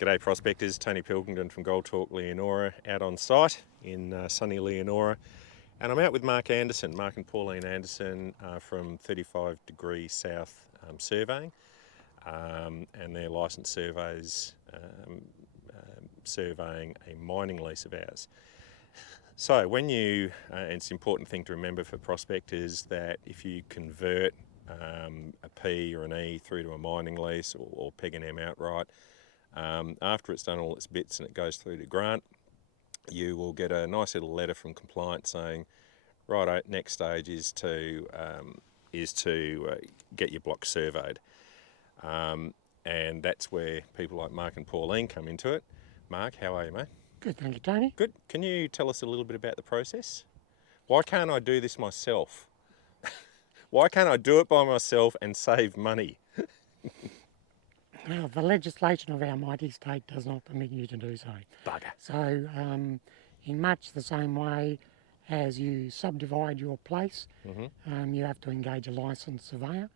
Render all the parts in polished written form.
G'day prospectors, Tony Pilkington from Gold Talk Leonora out on site in sunny Leonora, and I'm out with Mark and Pauline Anderson from 35 Degrees South Surveying, and their licensed surveys surveying a mining lease of ours. So when and it's an important thing to remember for prospectors that if you convert a P or an E through to a mining lease or peg an M outright, after it's done all its bits and it goes through to grant, you will get a nice little letter from compliance saying, right, next stage is to get your block surveyed, and that's where people like Mark and Pauline come into it. Mark, how are you, mate? Good, thank you, Tony. Good. Can you tell us a little bit about the process? Why can't I do this myself? Why can't I do it by myself and save money? Now, the legislation of our mighty state does not permit you to do so. Bugger. So, in much the same way as you subdivide your place, you have to engage a licensed surveyor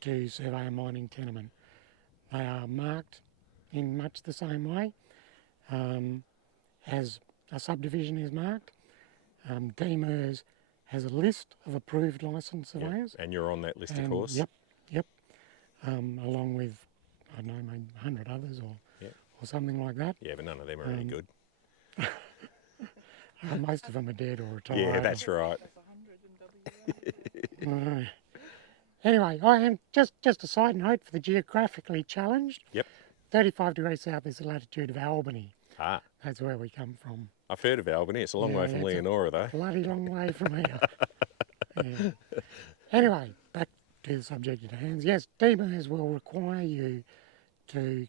to survey a mining tenement. They are marked in much the same way as a subdivision is marked. DMERS has a list of approved licensed surveyors. Yep. And you're on that list, of course. Yep. Along with, I don't know, maybe 100 others or something like that. Yeah, but none of them are any good. Most of them are dead or retired. Yeah, that's right. Anyway, I am just a side note for the geographically challenged. Yep. 35 degrees south is the latitude of Albany. Ah. That's where we come from. I've heard of Albany. It's a long way from Leonora, though. Bloody long way from here. Yeah. Anyway, back to the subject at hand. Yes, DMERS will require you to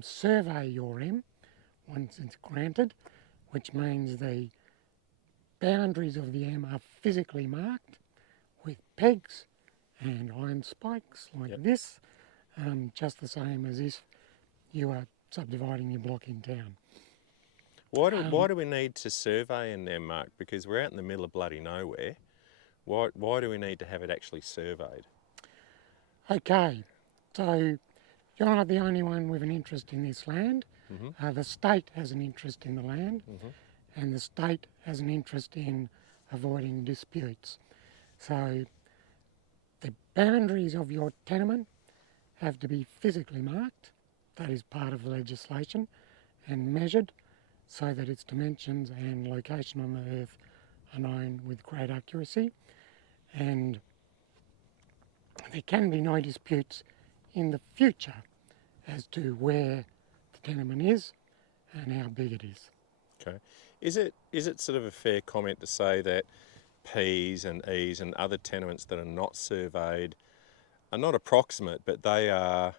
survey your M once it's granted, which means the boundaries of the M are physically marked with pegs and iron spikes like this, just the same as if you are subdividing your block in town. Why do we need to survey in there, Mark? Because we're out in the middle of bloody nowhere. Why do we need to have it actually surveyed? Okay, so you're not the only one with an interest in this land. The state has an interest in the land, and the state has an interest in avoiding disputes. So the boundaries of your tenement have to be physically marked. That is part of the legislation, and measured so that its dimensions and location on the earth are known with great accuracy. And there can be no disputes in the future as to where the tenement is and how big it is. Okay. Is it sort of a fair comment to say that P's and E's and other tenements that are not surveyed are not approximate, but they're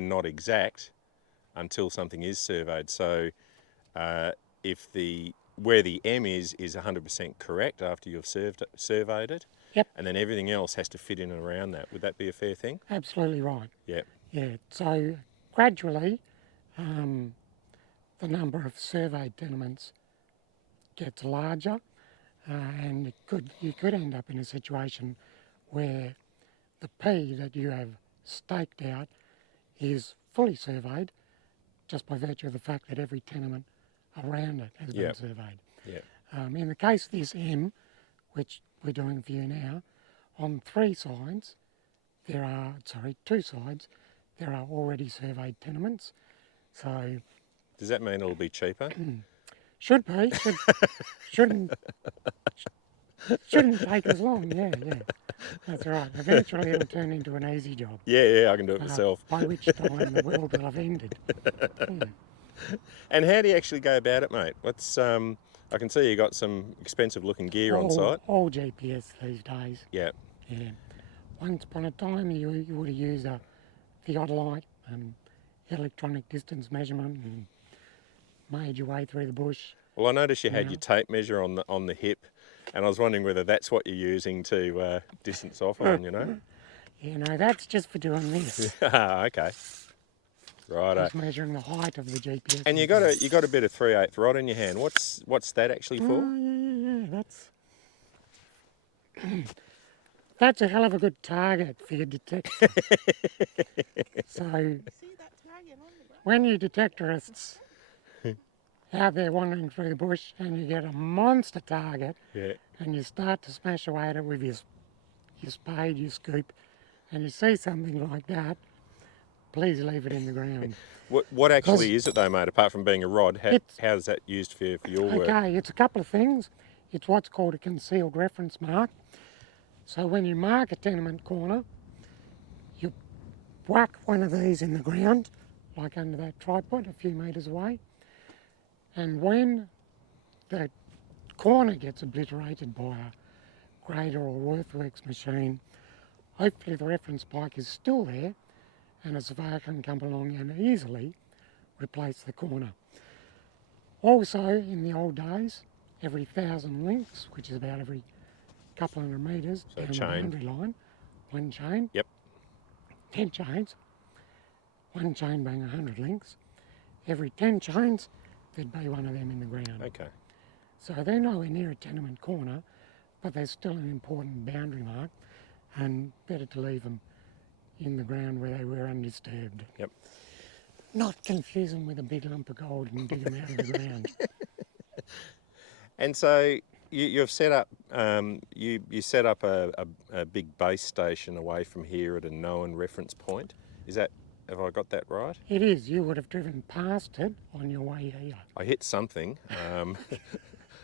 not exact until something is surveyed? So if where the M is 100% correct after you've surveyed it, and then everything else has to fit in and around that. Would that be a fair thing? Absolutely right. Yeah. Yeah. So gradually, the number of surveyed tenements gets larger, and you could end up in a situation where the P that you have staked out is fully surveyed, just by virtue of the fact that every tenement around it has been surveyed. Yeah. In the case of this M, which we're doing for you now, on two sides, there are already surveyed tenements. So does that mean it'll be cheaper? Should be. Shouldn't take as long. Yeah. That's right. Eventually it'll turn into an easy job. Yeah, I can do it myself. By which time the world will have ended. And how do you actually go about it, mate? I can see you got some expensive looking gear on site. All GPS these days. Yeah. Yeah. Once upon a time you would have used a theodolite and electronic distance measurement and made your way through the bush. Well, I noticed you had your tape measure on the hip, and I was wondering whether that's what you're using to distance off on, Yeah, no, that's just for doing this. Okay. Right. Just measuring the height of the GPS. And you got a bit of 3/8 rod in your hand. What's that actually for? Oh, yeah. That's a hell of a good target for your detector. So See that tag when you detectorists out there wandering through the bush and you get a monster target Yeah. and you start to smash away at it with your spade, your scoop, and you see something like that, please leave it in the ground. What actually is it though, mate? Apart from being a rod, It's how is that used for your work? okay. It's a couple of things. It's what's called a concealed reference mark. So when you mark a tenement corner, you whack one of these in the ground, like under that tripod, a few metres away. And when the corner gets obliterated by a grader or earthworks machine, hopefully the reference pike is still there and a surveyor can come along and easily replace the corner. Also, in the old days, every 1,000 links, which is about every couple hundred metres So down the chained. boundary line, one chain, Yep. 10 chains, one chain being 100 links, every 10 chains there'd be one of them in the ground. Okay. So they're nowhere near a tenement corner, but they're still an important boundary mark, and better to leave them in the ground where they were undisturbed. Yep. Not confuse them with a big lump of gold and dig them out of the ground. And so you've set up you set up a big base station away from here at a known reference point. Is that, have I got that right? It is. You would have driven past it on your way here. I hit something.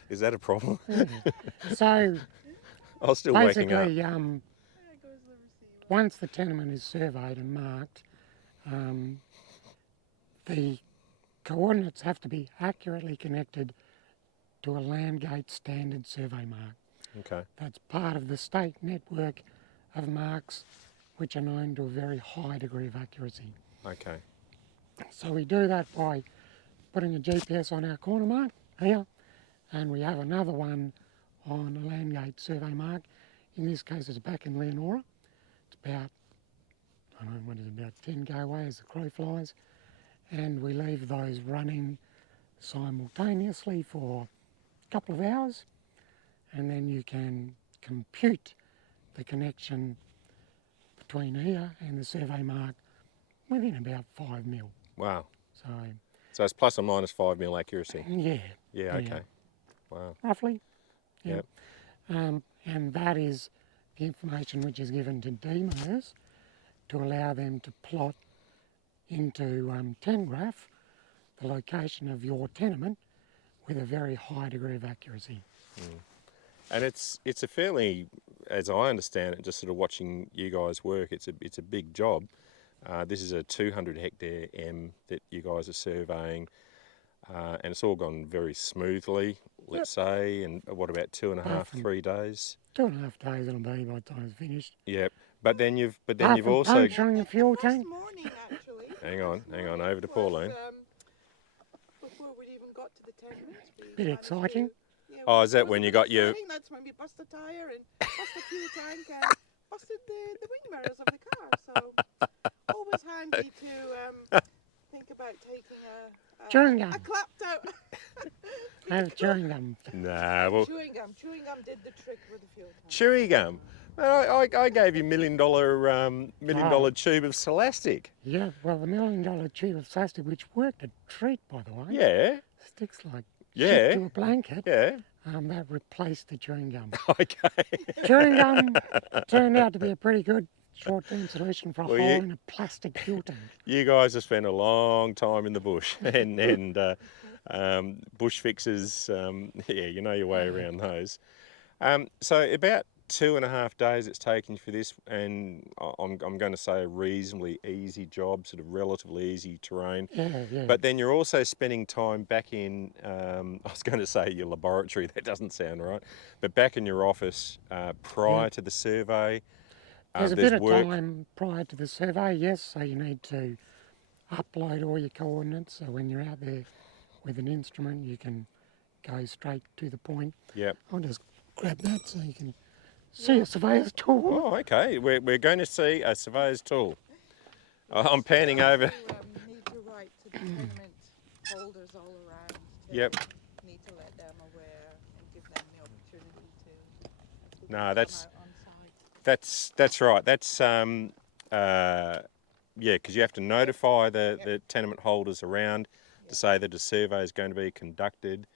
Is that a problem? Yeah. So I was still waking up. basically, once the tenement is surveyed and marked, the coordinates have to be accurately connected to a Landgate standard survey mark. Okay. That's part of the state network of marks which are known to a very high degree of accuracy. Okay. So we do that by putting a GPS on our corner mark here, and we have another one on a Landgate survey mark. In this case, it's back in Leonora. It's about, I don't know, what is it, about 10k away as the crow flies. And we leave those running simultaneously for a couple of hours, and then you can compute the connection between here and the survey mark within about 5 mil. Wow. So it's plus or minus 5 mil accuracy. yeah. Yeah. Okay. Wow. Roughly. Yeah. Yep. And that is the information which is given to DMOs to allow them to plot into TenGraph the location of your tenement with a very high degree of accuracy. And it's a fairly, as I understand it, just sort of watching you guys work, it's a big job. This is a 200 hectare M that you guys are surveying, and it's all gone very smoothly, let's say. And what about 2.5, 3 days? 2.5 days it'll be by the time it's finished. Yep. But then you've Apart from also puncturing the fuel First tank. morning, actually. hang on over to was, Pauline. Before we'd even got to the tenement. Bit exciting. Oh, is that when you got your? That's when we busted the tyre and busted the fuel tank and busted the wing mirrors of the car. So always handy to think about taking Chewing gum. a clapped out. Have chewing gum. Nah, well, Chewing gum did the trick with the fuel tank. chewing gum. I gave you $1 million tube of Scholastic. Yeah, well, the $1 million tube of plastic, which worked a treat, by the way. Yeah. Sticks like Yeah. shit to a blanket. Yeah. That replaced the chewing gum. Okay. Chewing gum turned out to be a pretty good short-term solution for a hole in a plastic fuel tank. You guys have spent a long time in the bush, and bush fixes. Yeah, you know your way around those. So about 2.5 days it's taken for this, and I'm going to say a reasonably easy job, sort of relatively easy terrain. Yeah. But then you're also spending time back in, I was going to say your laboratory, that doesn't sound right, but back in your office prior to the survey. There's a bit of time prior to the survey, yes, so you need to upload all your coordinates, so when you're out there with an instrument you can go straight to the point. Yep. I'll just grab that so you can see a surveyor's tool. Oh, okay. We're going to see a surveyor's tool. I'm panning over. Need to write to the tenement holders all around. Yep. Need to let them aware and give them the opportunity to No, come that's out on site. that's right. That's Yeah, because you have to notify the tenement holders around to say that a survey is going to be conducted,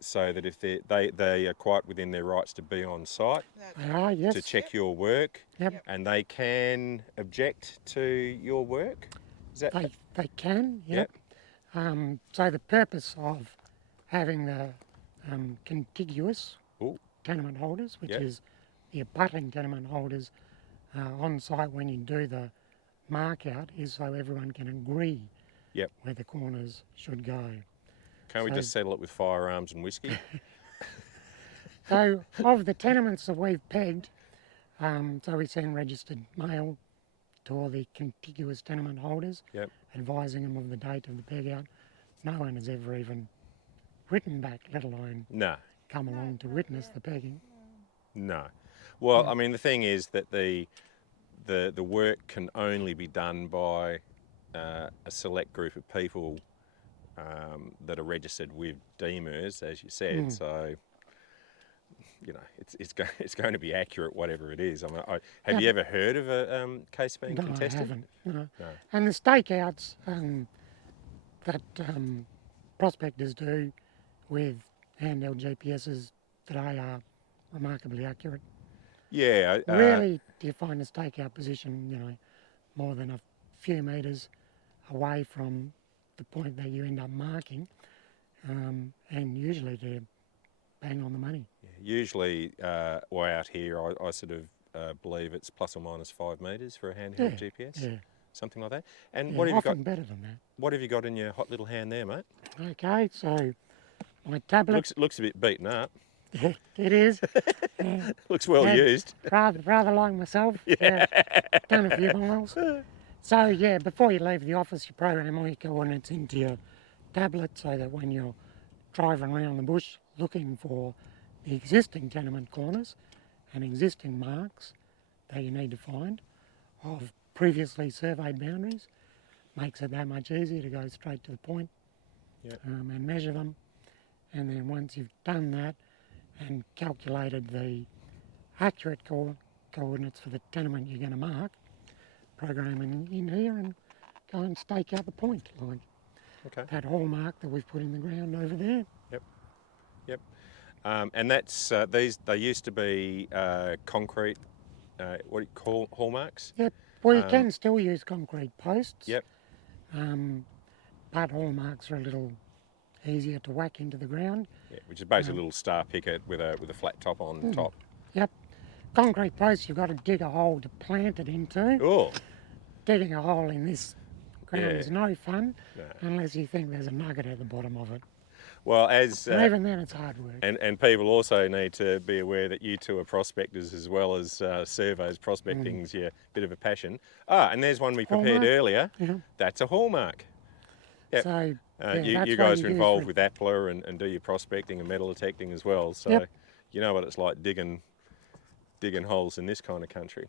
so that if they are quite within their rights to be on site They are, yes. to check your work, Yep. and they can object to your work. Is that? They can, yep. So the purpose of having the contiguous Ooh, tenement holders, which Yep. is the abutting tenement holders on site when you do the mark out, is so everyone can agree Yep. where the corners should go. Can't we So- just settle it with firearms and whiskey? So of the tenements that we've pegged, so we send registered mail to all the contiguous tenement holders, Yep. advising them of the date of the peg out. No one has ever even written back, let alone No. come along to witness the pegging. No. Well, I mean, the thing is that the work can only be done by a select group of people that are registered with DEMERS, as you said. So, you know, it's going to be accurate, whatever it is. I mean, have you ever heard of a case being No, contested? I haven't. No. No. And the stakeouts that prospectors do with handheld GPSs today are remarkably accurate. Yeah. Rarely do you find a stakeout position, you know, more than a few metres away from the point that you end up marking, and usually they're bang on the money. Usually, well, out here, I sort of believe it's plus or minus 5 metres for a handheld GPS, Yeah, something like that. And yeah, what have you often got? better than that. What have you got in your hot little hand there, mate? Okay, so my tablet, Looks a bit beaten up. it is. Looks well Yeah. used. Rather like myself. Yeah. Done a few miles. So yeah, before you leave the office, you program all your coordinates into your tablet so that when you're driving around the bush looking for the existing tenement corners and existing marks that you need to find of previously surveyed boundaries, makes it that much easier to go straight to the point Yep. and measure them. And then once you've done that and calculated the accurate coordinates for the tenement you're going to mark, program in here and go and stake out the point, like Okay. that hallmark that we've put in the ground over there. Yep. And that's they used to be concrete. What do you call hallmarks? Yep. Well, you can still use concrete posts. Yep. But hallmarks are a little easier to whack into the ground. Yeah, which is basically a little star picket with a flat top on top. Yep. Concrete posts you've got to dig a hole to plant it into. Oh. Digging a hole in this ground Yeah. is no fun No. unless you think there's a nugget at the bottom of it. Well, as And even then, it's hard work. and people also need to be aware that you two are prospectors as well as surveys. Prospecting's your bit of a passion. And there's one we prepared Hallmark? earlier. Yeah. That's a hallmark. Yep. So yeah, you that's you why guys you are use involved with APLA and do your prospecting and metal detecting as well. So Yep. you know what it's like digging holes in this kind of country.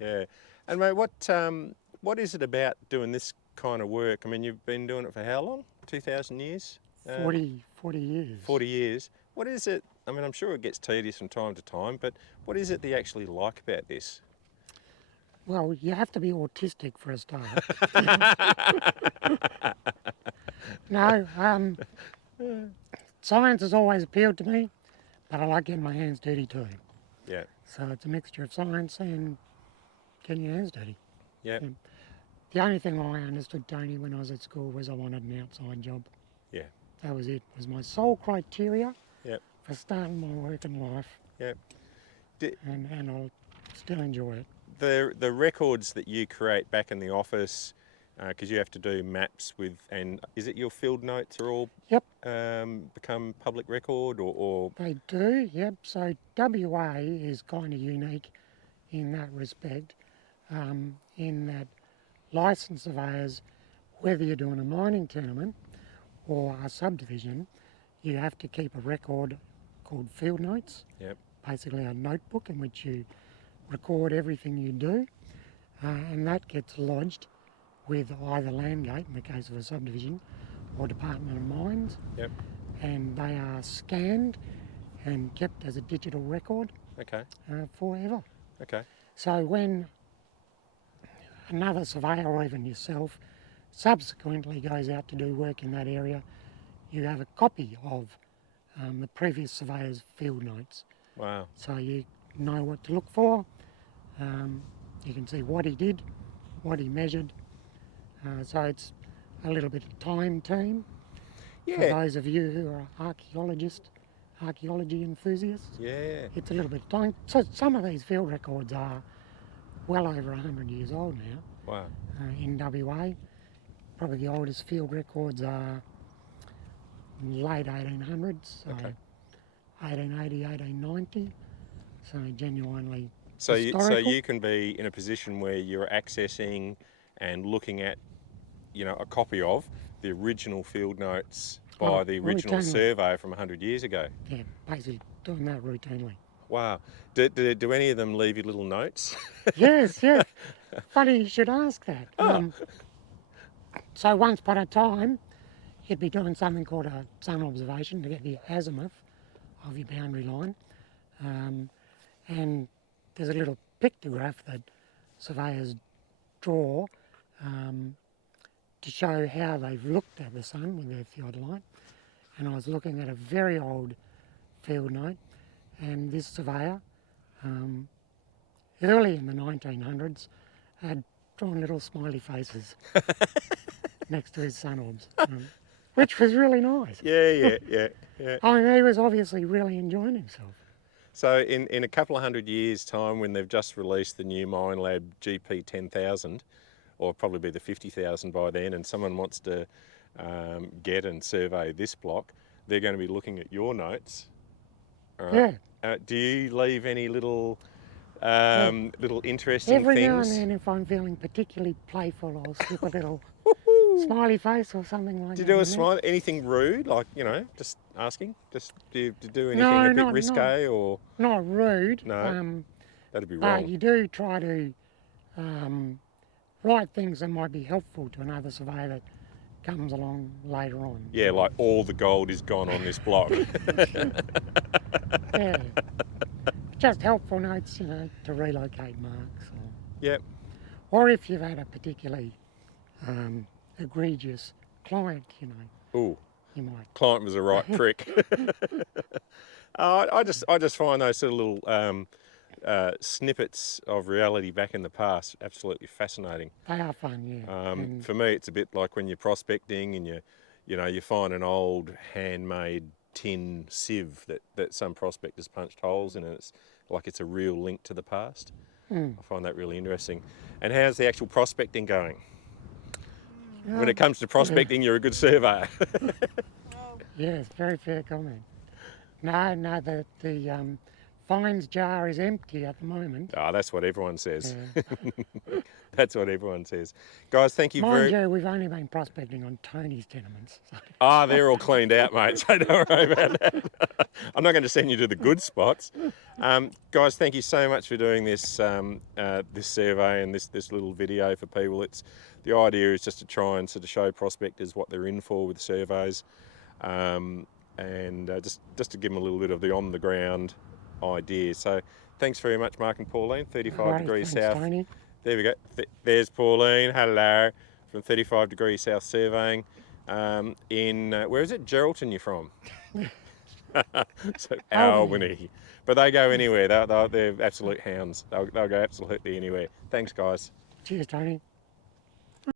Yeah. And mate, what is it about doing this kind of work? I mean, you've been doing it for how long? 2,000 years? 40 years. 40 years. What is it? I mean, I'm sure it gets tedious from time to time, but what is it that you actually like about this? Well, you have to be autistic for a start. No, science has always appealed to me, but I like getting my hands dirty too. Yeah. So it's a mixture of science and getting your hands dirty. Yeah. Yeah. The only thing I understood, Tony, when I was at school was I wanted an outside job. Yeah. That was it. It was my sole criteria Yep. for starting my work in life, Yep. and I'll still enjoy it. The records that you create back in the office, because you have to do maps with, and is it your field notes are all Yep. become public record or They do, yep. So WA is kind of unique in that respect, in that licence surveyors, whether you're doing a mining tenement or a subdivision, you have to keep a record called field notes, Yep. basically a notebook in which you record everything you do, and that gets lodged with either Landgate, in the case of a subdivision, or Department of Mines, Yep. and they are scanned and kept as a digital record Okay. forever. Okay. So when another surveyor or even yourself subsequently goes out to do work in that area, you have a copy of the previous surveyor's field notes. Wow. So you know what to look for. You can see what he did, what he measured. So it's a little bit of time team for Yeah. those of you who are archaeology enthusiasts. Yeah. It's a little bit of time. So some of these field records are well over 100 years old now Wow. in WA. Probably the oldest field records are late 1800s, so Okay. 1880, 1890. So genuinely So historical. you can be in a position where you're accessing and looking at, you know, a copy of the original field notes by Oh, the original routinely. survey from 100 years ago. Yeah, basically doing that routinely. Wow. Do any of them leave you little notes? Yes, yes. Funny you should ask that. Oh. So once upon a time, you'd be doing something called a sun observation to get the azimuth of your boundary line. And there's a little pictograph that surveyors draw to show how they've looked at the sun with their theodolite. And I was looking at a very old field note, and this surveyor, early in the 1900s, had drawn little smiley faces next to his sun orbs, which was really nice. Yeah. I mean, he was obviously really enjoying himself. So in a couple of 100 years' time, when they've just released the new Mine Lab GP 10,000, or probably be the 50,000 by then, and someone wants to get and survey this block, they're going to be looking at your notes. All right. Yeah. Do you leave any little little interesting Every things? now and then, if I'm feeling particularly playful, I'll slip a little smiley face or something like Do that. you do a in there. smile? Anything rude? Like, you know, just asking? Just do you do anything No, a bit not- risque or Not rude. No, that'd be But wrong? you do try to write things that might be helpful to another surveyor that comes along later on. Yeah, like all the gold is gone on this block. Yeah. Just helpful notes, you know, to relocate marks. Yep. Or if you've had a particularly egregious client, you know, Ooh, you might. client was a right prick. I just find those sort of little snippets of reality back in the past absolutely fascinating. They are fun, yeah. And For me, it's a bit like when you're prospecting and you find an old handmade tin sieve that some prospectors punched holes in, and it's like it's a real link to the past. I find that really interesting. And how's the actual prospecting going? When it comes to prospecting, you're a good surveyor. Oh, yes, very fair comment. No, the fines jar is empty at the moment. Oh, that's what everyone says. Yeah. That's what everyone says. Guys, thank you Mind very... you, we've only been prospecting on Tony's tenements. So. Ah, they're all cleaned out, mate, so don't worry about that. I'm not going to send you to the good spots. Guys, thank you so much for doing this this survey and this little video for people. The idea is just to try and sort of show prospectors what they're in for with surveys, and just to give them a little bit of the on-the-ground idea. So thanks very much, Mark and Pauline, 35 Alright, degrees thanks, south. Tony. There we go. There's Pauline. Hello, from 35 degrees south surveying. In where is it? Geraldton. You're from? So Albany. But they go anywhere. They're absolute hounds. They'll go absolutely anywhere. Thanks, guys. Cheers, Tony.